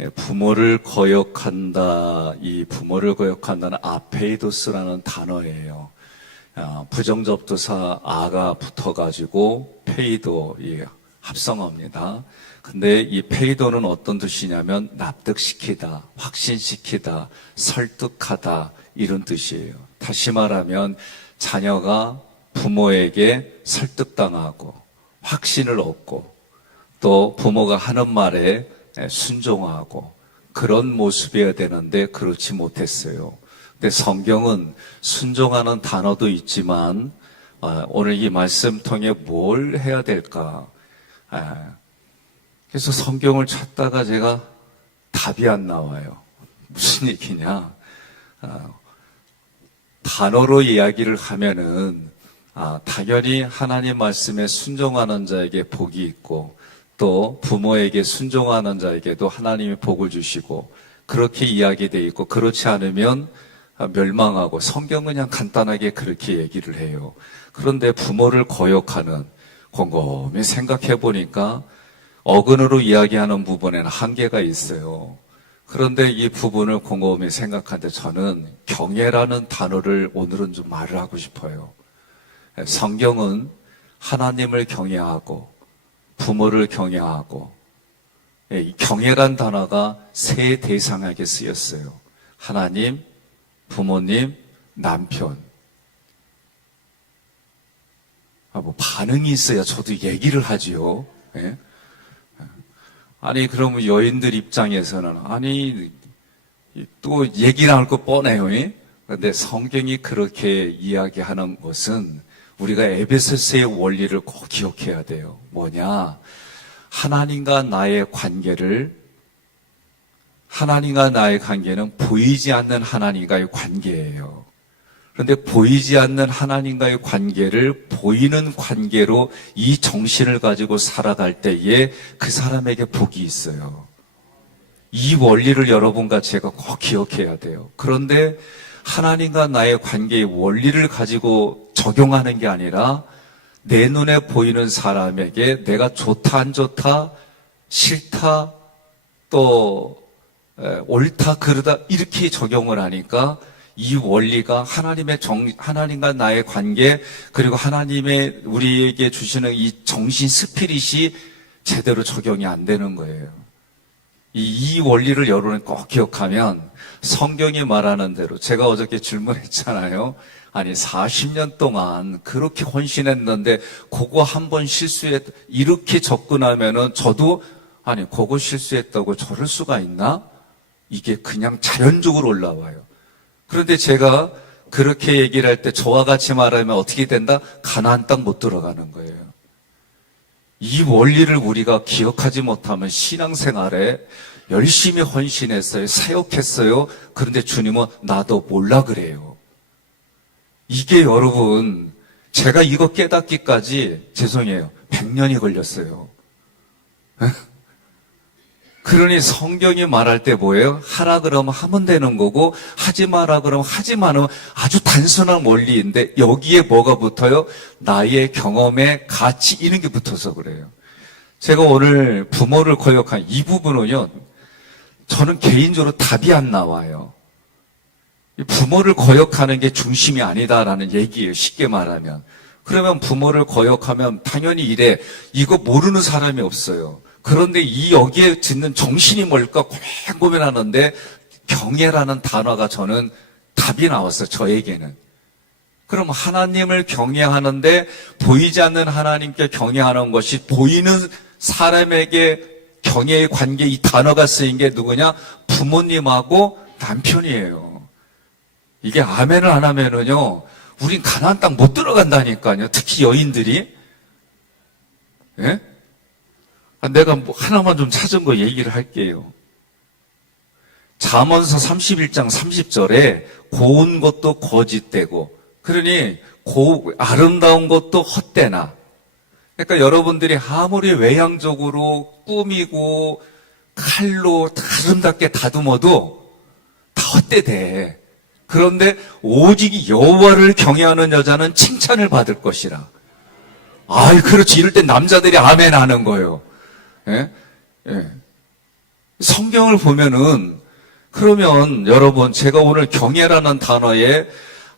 예, 부모를 거역한다, 이 부모를 거역한다는 아페이도스라는 단어예요. 아, 부정접두사 아가 붙어가지고 페이도 이 합성어입니다. 근데 이 페이도는 어떤 뜻이냐면 납득시키다, 확신시키다, 설득하다 이런 뜻이에요. 다시 말하면 자녀가 부모에게 설득당하고 확신을 얻고 또 부모가 하는 말에 순종하고 그런 모습이어야 되는데 그렇지 못했어요. 근데 성경은 순종하는 단어도 있지만 아, 오늘 이 말씀 통해 뭘 해야 될까? 아, 그래서 성경을 찾다가 제가 답이 안 나와요. 무슨 얘기냐? 아, 단어로 이야기를 하면은 아, 당연히 하나님 말씀에 순종하는 자에게 복이 있고 또 부모에게 순종하는 자에게도 하나님이 복을 주시고 그렇게 이야기돼 있고 그렇지 않으면 아, 멸망하고 성경은 그냥 간단하게 그렇게 얘기를 해요. 그런데 부모를 거역하는 곰곰이 생각해 보니까 어근으로 이야기하는 부분에는 한계가 있어요. 그런데 이 부분을 곰곰이 생각하는데 저는 경애라는 단어를 오늘은 좀 말을 하고 싶어요. 성경은 하나님을 경외하고 부모를 경외하고 예, 이 경외란 단어가 세 대상에게 쓰였어요. 하나님, 부모님, 남편. 아, 뭐 반응이 있어야 저도 얘기를 하지요. 예? 아니 그러면 여인들 입장에서는 아니 또 얘기 나올 거 뻔해요. 예? 그런데 성경이 그렇게 이야기하는 것은 우리가 에베소스의 원리를 꼭 기억해야 돼요. 뭐냐? 하나님과 나의 관계를 하나님과 나의 관계는 보이지 않는 하나님과의 관계예요. 그런데 보이지 않는 하나님과의 관계를 보이는 관계로 이 정신을 가지고 살아갈 때에 그 사람에게 복이 있어요. 이 원리를 여러분과 제가 꼭 기억해야 돼요. 그런데 하나님과 나의 관계의 원리를 가지고 적용하는 게 아니라 내 눈에 보이는 사람에게 내가 좋다 안 좋다 싫다 또 에, 옳다 그르다 이렇게 적용을 하니까 이 원리가 하나님의 정 하나님과 나의 관계 그리고 하나님의 우리에게 주시는 이 정신 스피릿이 제대로 적용이 안 되는 거예요. 이, 이 원리를 여러분 꼭 기억하면 성경이 말하는 대로 제가 어저께 질문했잖아요. 아니 40년 동안 그렇게 헌신했는데 그거 한 번 실수했 이렇게 접근하면은 저도 아니 그거 실수했다고 저럴 수가 있나? 이게 그냥 자연적으로 올라와요. 그런데 제가 그렇게 얘기를 할 때 저와 같이 말하면 어떻게 된다? 가나안 땅 못 들어가는 거예요. 이 원리를 우리가 기억하지 못하면 신앙생활에 열심히 헌신했어요. 사역했어요. 그런데 주님은 나도 몰라 그래요. 이게 여러분, 제가 이거 깨닫기까지 죄송해요. 100년이 걸렸어요. 그러니 성경이 말할 때 뭐예요? 하라 그러면 하면 되는 거고 하지 마라 그러면 하지 마는 아주 단순한 원리인데 여기에 뭐가 붙어요? 나의 경험에 가치 이런 게 붙어서 그래요. 제가 오늘 부모를 거역한 이 부분은요. 저는 개인적으로 답이 안 나와요. 부모를 거역하는 게 중심이 아니다라는 얘기예요. 쉽게 말하면. 그러면 부모를 거역하면 당연히 이래. 이거 모르는 사람이 없어요. 그런데 이 여기에 짓는 정신이 뭘까 고민 고민하는데 경애라는 단어가 저는 답이 나왔어요. 저에게는. 그럼 하나님을 경외하는데 보이지 않는 하나님께 경외하는 것이 보이는 사람에게 경애의 관계 이 단어가 쓰인 게 누구냐? 부모님하고 남편이에요. 이게 아멘을 안 하면은요, 우린 가나안 땅 못 들어간다니까요. 특히 여인들이. 예? 아, 내가 뭐 하나만 좀 찾은 거 얘기를 할게요. 잠언서 31장 30절에 고운 것도 거짓되고 그러니 고, 아름다운 것도 헛되나 그러니까 여러분들이 아무리 외향적으로 꾸미고 칼로 아름답게 다듬어도 다 헛되대. 그런데 오직 여호와를 경외하는 여자는 칭찬을 받을 것이라. 아이 그렇지 이럴 때 남자들이 아멘 하는 거예요. 예? 예. 성경을 보면은 그러면 여러분 제가 오늘 경애라는 단어에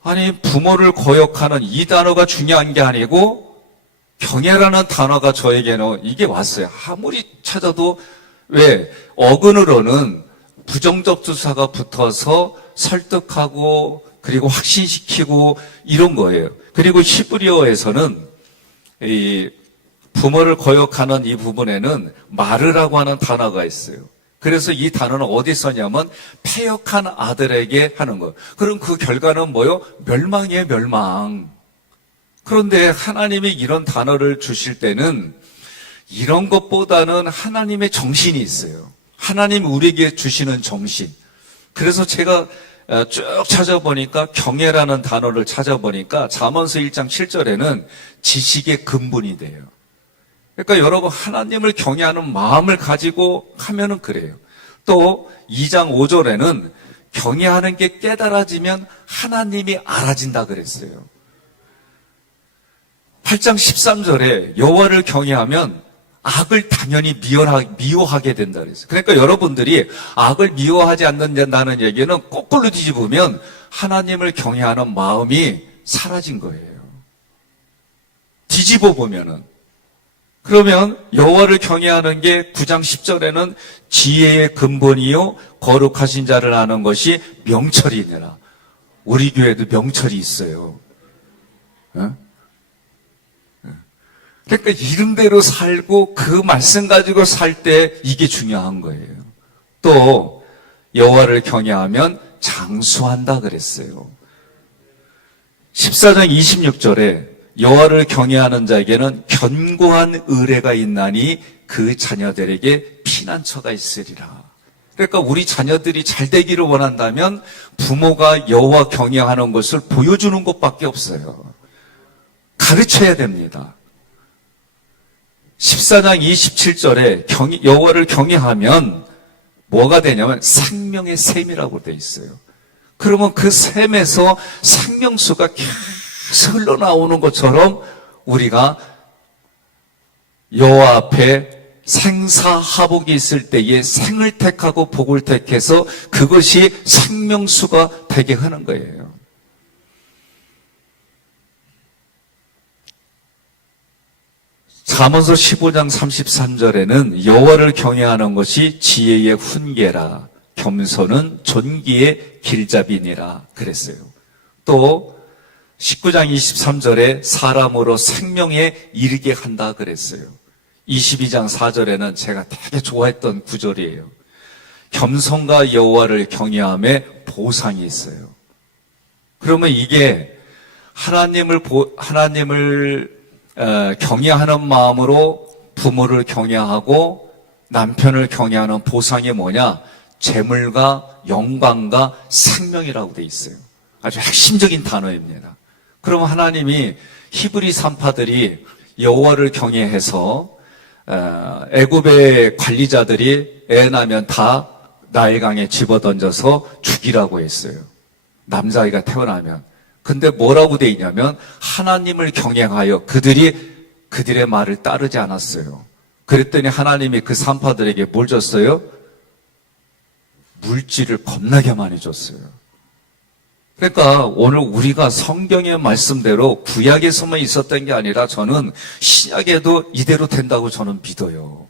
아니 부모를 거역하는 이 단어가 중요한 게 아니고 경애라는 단어가 저에게는 이게 왔어요. 아무리 찾아도 왜 어근으로는 부정적 주사가 붙어서 설득하고 그리고 확신시키고 이런 거예요. 그리고 히브리어에서는 이 부모를 거역하는 이 부분에는 마르라고 하는 단어가 있어요. 그래서 이 단어는 어디 써냐면 패역한 아들에게 하는 거. 그럼 그 결과는 뭐요? 멸망이에요, 멸망. 그런데 하나님이 이런 단어를 주실 때는 이런 것보다는 하나님의 정신이 있어요. 하나님 우리에게 주시는 정신. 그래서 제가 어, 쭉 찾아보니까 경애라는 단어를 찾아보니까 잠언서 1장 7절에는 지식의 근본이 돼요. 그러니까 여러분 하나님을 경외하는 마음을 가지고 하면은 그래요. 또 2장 5절에는 경외하는 게 깨달아지면 하나님이 알아진다 그랬어요. 8장 13절에 여호와를 경외하면 악을 당연히 미워하 게 된다 그랬어요. 그러니까 여러분들이 악을 미워하지 않는다는 얘기는 거꾸로 뒤집으면 하나님을 경외하는 마음이 사라진 거예요. 뒤집어 보면은 그러면 여호와를 경외하는 게 9장 10절에는 지혜의 근본이요 거룩하신 자를 아는 것이 명철이니라. 우리 교회도 명철이 있어요. 어? 그러니까 이름대로 살고 그 말씀 가지고 살 때 이게 중요한 거예요. 또 여호와를 경외하면 장수한다 그랬어요. 14장 26절에 여호와를 경외하는 자에게는 견고한 의뢰가 있나니 그 자녀들에게 피난처가 있으리라. 그러니까 우리 자녀들이 잘 되기를 원한다면 부모가 여호와 경외하는 것을 보여주는 것밖에 없어요. 가르쳐야 됩니다. 14장 27절에 여호와를 경외하면 뭐가 되냐면 생명의 샘이라고 돼 있어요. 그러면 그 샘에서 생명수가 계속 흘러나오는 것처럼 우리가 여호와 앞에 생사하복이 있을 때에 생을 택하고 복을 택해서 그것이 생명수가 되게 하는 거예요. 잠언서 15장 33절에는 여호와를 경외하는 것이 지혜의 훈계라 겸손은 존귀의 길잡이니라 그랬어요. 또 19장 23절에 사람으로 생명에 이르게 한다 그랬어요. 22장 4절에는 제가 되게 좋아했던 구절이에요. 겸손과 여호와를 경외함에 보상이 있어요. 그러면 이게 하나님을 하나님을 어, 경외하는 마음으로 부모를 경외하고 남편을 경외하는 보상이 뭐냐? 재물과 영광과 생명이라고 돼 있어요. 아주 핵심적인 단어입니다. 그러면 하나님이 히브리 산파들이 여호와를 경외해서 어, 애굽의 관리자들이 애 나면 다 나일강에 집어던져서 죽이라고 했어요. 남자아이가 태어나면. 근데 뭐라고 돼 있냐면 하나님을 경외하여 그들이 그들의 말을 따르지 않았어요. 그랬더니 하나님이 그 산파들에게 뭘 줬어요? 물질을 겁나게 많이 줬어요. 그러니까 오늘 우리가 성경의 말씀대로 구약에서만 있었던 게 아니라 저는 신약에도 이대로 된다고 저는 믿어요.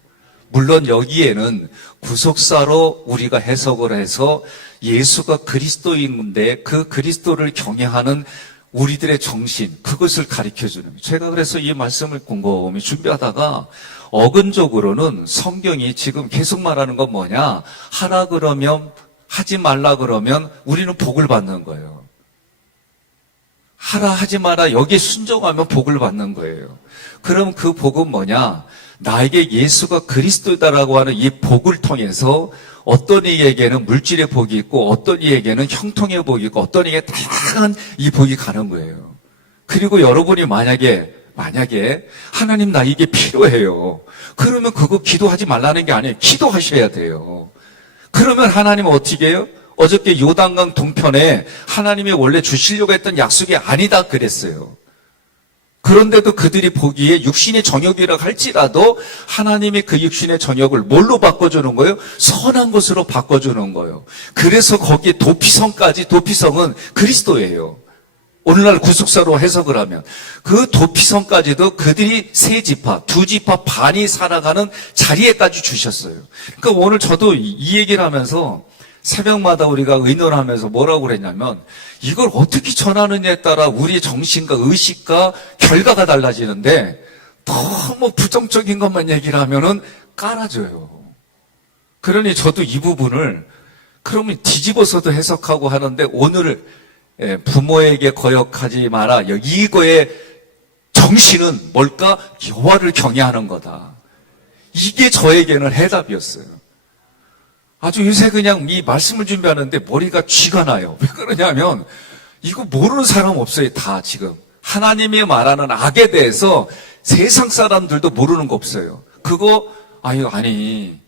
물론 여기에는 구속사로 우리가 해석을 해서 예수가 그리스도인데 그 그리스도를 경외하는 우리들의 정신, 그것을 가르쳐 주는 거예요. 제가 그래서 이 말씀을 곰곰이 준비하다가 어근적으로는 성경이 지금 계속 말하는 건 뭐냐? 하라 그러면 하지 말라 그러면 우리는 복을 받는 거예요. 하라 하지 마라 여기에 순종하면 복을 받는 거예요. 그럼 그 복은 뭐냐? 나에게 예수가 그리스도다라고 하는 이 복을 통해서 어떤 이에게는 물질의 복이 있고 어떤 이에게는 형통의 복이 있고 어떤 이에게 다양한 이 복이 가는 거예요. 그리고 여러분이 만약에 만약에 하나님 나 이게 필요해요. 그러면 그거 기도하지 말라는 게 아니에요. 기도하셔야 돼요. 그러면 하나님은 어떻게 해요? 어저께 요단강 동편에 하나님이 원래 주시려고 했던 약속이 아니다 그랬어요. 그런데도 그들이 보기에 육신의 정욕이라 할지라도 하나님이 그 육신의 정욕을 뭘로 바꿔주는 거예요? 선한 것으로 바꿔주는 거예요. 그래서 거기에 도피성까지 도피성은 그리스도예요. 오늘날 구속사로 해석을 하면 그 도피성까지도 그들이 세 지파, 두 지파 반이 살아가는 자리에까지 주셨어요. 그러니까 오늘 저도 이- 이 얘기를 하면서 새벽마다 우리가 의논하면서 뭐라고 그랬냐면 이걸 어떻게 전하느냐에 따라 우리의 정신과 의식과 결과가 달라지는데 너무 부정적인 것만 얘기를 하면은 깔아줘요. 그러니 저도 이 부분을 그러면 뒤집어서도 해석하고 하는데 오늘 예, 부모에게 거역하지 마라. 이거의 정신은 뭘까? 여호와를 경외하는 거다. 이게 저에게는 해답이었어요. 아주 요새 그냥 이 말씀을 준비하는데 머리가 쥐가 나요. 왜 그러냐면 이거 모르는 사람 없어요. 다 지금 하나님이 말하는 악에 대해서 세상 사람들도 모르는 거 없어요. 그거 아유 아니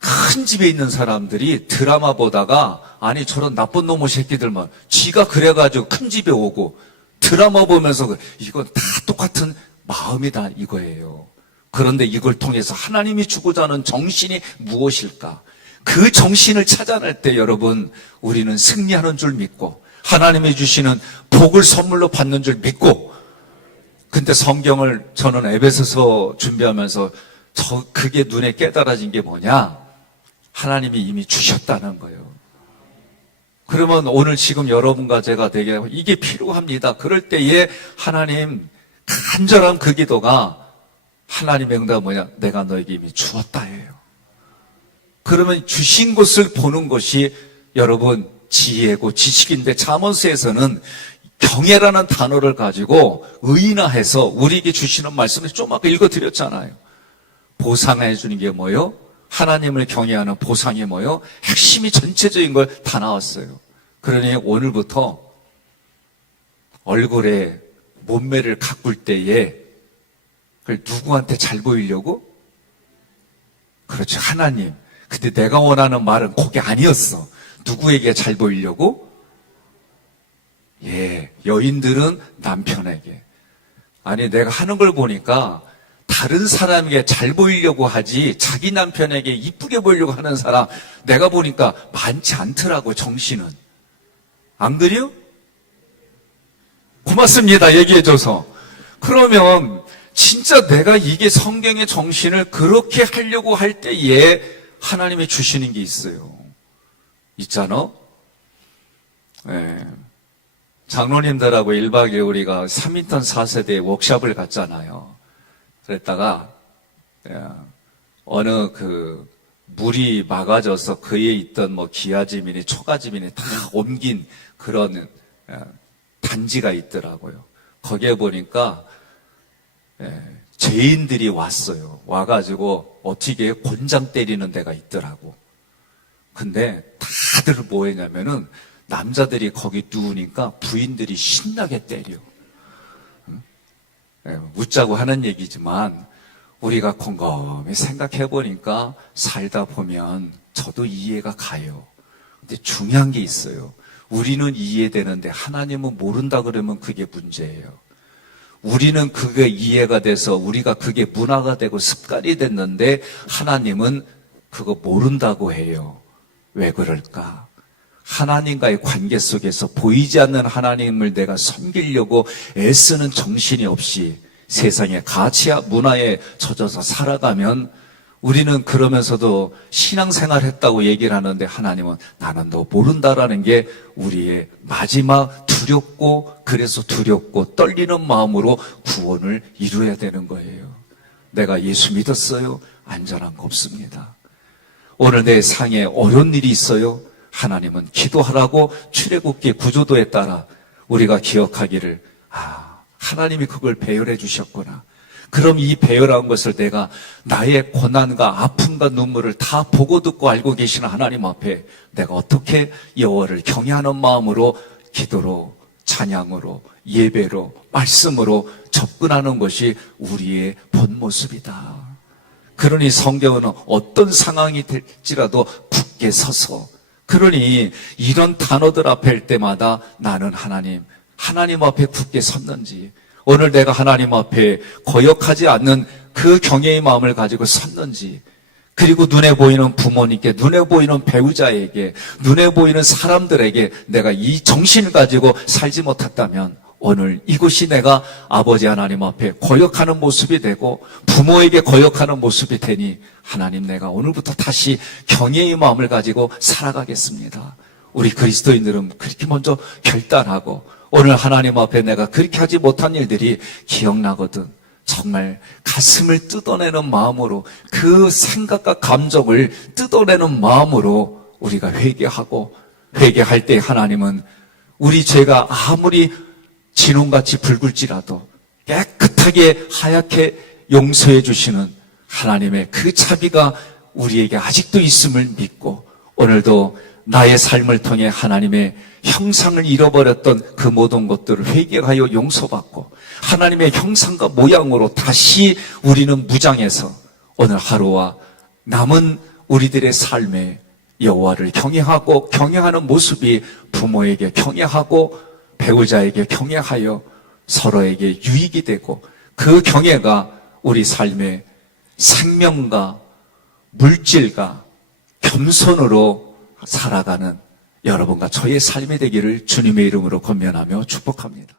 큰 집에 있는 사람들이 드라마 보다가 아니 저런 나쁜 놈의 새끼들만 지가 그래가지고 큰 집에 오고 드라마 보면서 그- 이건 다 똑같은 마음이다 이거예요. 그런데 이걸 통해서 하나님이 주고자 하는 정신이 무엇일까? 그 정신을 찾아낼 때 여러분 우리는 승리하는 줄 믿고 하나님이 주시는 복을 선물로 받는 줄 믿고 근데 성경을 저는 에베소서 준비하면서 저 그게 눈에 깨달아진 게 뭐냐? 하나님이 이미 주셨다는 거예요. 그러면 오늘 지금 여러분과 제가 되게 이게 필요합니다. 그럴 때에 하나님 간절한 그 기도가 하나님의 응답 뭐냐? 내가 너에게 이미 주었다예요. 그러면 주신 것을 보는 것이 여러분 지혜고 지식인데 잠언서에서는 경애라는 단어를 가지고 의인화해서 우리에게 주시는 말씀을 좀 아까 읽어드렸잖아요. 보상해 주는 게 뭐요? 하나님을 경외하는 보상이 뭐요? 핵심이 전체적인 걸 다 나왔어요. 그러니 오늘부터 얼굴에 몸매를 가꿀 때에 그걸 누구한테 잘 보이려고? 그렇죠. 하나님. 근데 내가 원하는 말은 그게 아니었어. 누구에게 잘 보이려고? 예, 여인들은 남편에게. 아니, 내가 하는 걸 보니까 다른 사람에게 잘 보이려고 하지 자기 남편에게 이쁘게 보이려고 하는 사람 내가 보니까 많지 않더라고, 정신은. 안 그래요? 고맙습니다. 얘기해줘서. 그러면 진짜 내가 이게 성경의 정신을 그렇게 하려고 할 때에 하나님이 주시는 게 있어요. 있잖아? 예. 장로님들하고 1박 2일 우리가 3인턴 4세대 워크샵을 갔잖아요. 그랬다가, 예, 어느 그, 물이 막아져서 그에 있던 뭐 기아지민이 초가지민이 다 옮긴 그런 예, 단지가 있더라고요. 거기에 보니까 예, 죄인들이 왔어요. 와가지고 어떻게 곤장 때리는 데가 있더라고. 근데 다들 뭐 했냐면은 남자들이 거기 누우니까 부인들이 신나게 때려. 응? 예, 웃자고 하는 얘기지만 우리가 곰곰이 생각해 보니까 살다 보면 저도 이해가 가요. 근데 중요한 게 있어요. 우리는 이해되는데 하나님은 모른다 그러면 그게 문제예요. 우리는 그게 이해가 돼서 우리가 그게 문화가 되고 습관이 됐는데 하나님은 그거 모른다고 해요. 왜 그럴까? 하나님과의 관계 속에서 보이지 않는 하나님을 내가 섬기려고 애쓰는 정신이 없이 세상의 가치와 문화에 젖어서 살아가면 우리는 그러면서도 신앙생활 했다고 얘기를 하는데 하나님은 나는 너 모른다라는 게 우리의 마지막 두렵고 그래서 두렵고 떨리는 마음으로 구원을 이루어야 되는 거예요. 내가 예수 믿었어요. 안전한 거 없습니다. 오늘 내 상에 어려운 일이 있어요. 하나님은 기도하라고 출애굽기 구조도에 따라 우리가 기억하기를 아 하나님이 그걸 배열해 주셨구나. 그럼 이 배열한 것을 내가 나의 고난과 아픔과 눈물을 다 보고 듣고 알고 계시는 하나님 앞에 내가 어떻게 여호와를 경외하는 마음으로 기도로 찬양으로 예배로 말씀으로 접근하는 것이 우리의 본 모습이다. 그러니 성경은 어떤 상황이 될지라도 굳게 서서 그러니 이런 단어들 앞에 할 때마다 나는 하나님 하나님 앞에 굳게 섰는지 오늘 내가 하나님 앞에 거역하지 않는 그 경외의 마음을 가지고 섰는지, 그리고 눈에 보이는 부모님께, 눈에 보이는 배우자에게, 눈에 보이는 사람들에게 내가 이 정신을 가지고 살지 못했다면, 오늘 이곳이 내가 아버지 하나님 앞에 거역하는 모습이 되고, 부모에게 거역하는 모습이 되니, 하나님 내가 오늘부터 다시 경외의 마음을 가지고 살아가겠습니다. 우리 그리스도인들은 그렇게 먼저 결단하고, 오늘 하나님 앞에 내가 그렇게 하지 못한 일들이 기억나거든. 정말 가슴을 뜯어내는 마음으로 그 생각과 감정을 뜯어내는 마음으로 우리가 회개하고 회개할 때 하나님은 우리 죄가 아무리 진홍같이 붉을지라도 깨끗하게 하얗게 용서해 주시는 하나님의 그 자비가 우리에게 아직도 있음을 믿고 오늘도 나의 삶을 통해 하나님의 형상을 잃어버렸던 그 모든 것들을 회개하여 용서받고 하나님의 형상과 모양으로 다시 우리는 무장해서 오늘 하루와 남은 우리들의 삶에 여호와를 경외하고 경외하는 모습이 부모에게 경외하고 배우자에게 경외하여 서로에게 유익이 되고 그 경외가 우리 삶의 생명과 물질과 겸손으로 살아가는 여러분과 저의 삶이 되기를 주님의 이름으로 권면하며 축복합니다.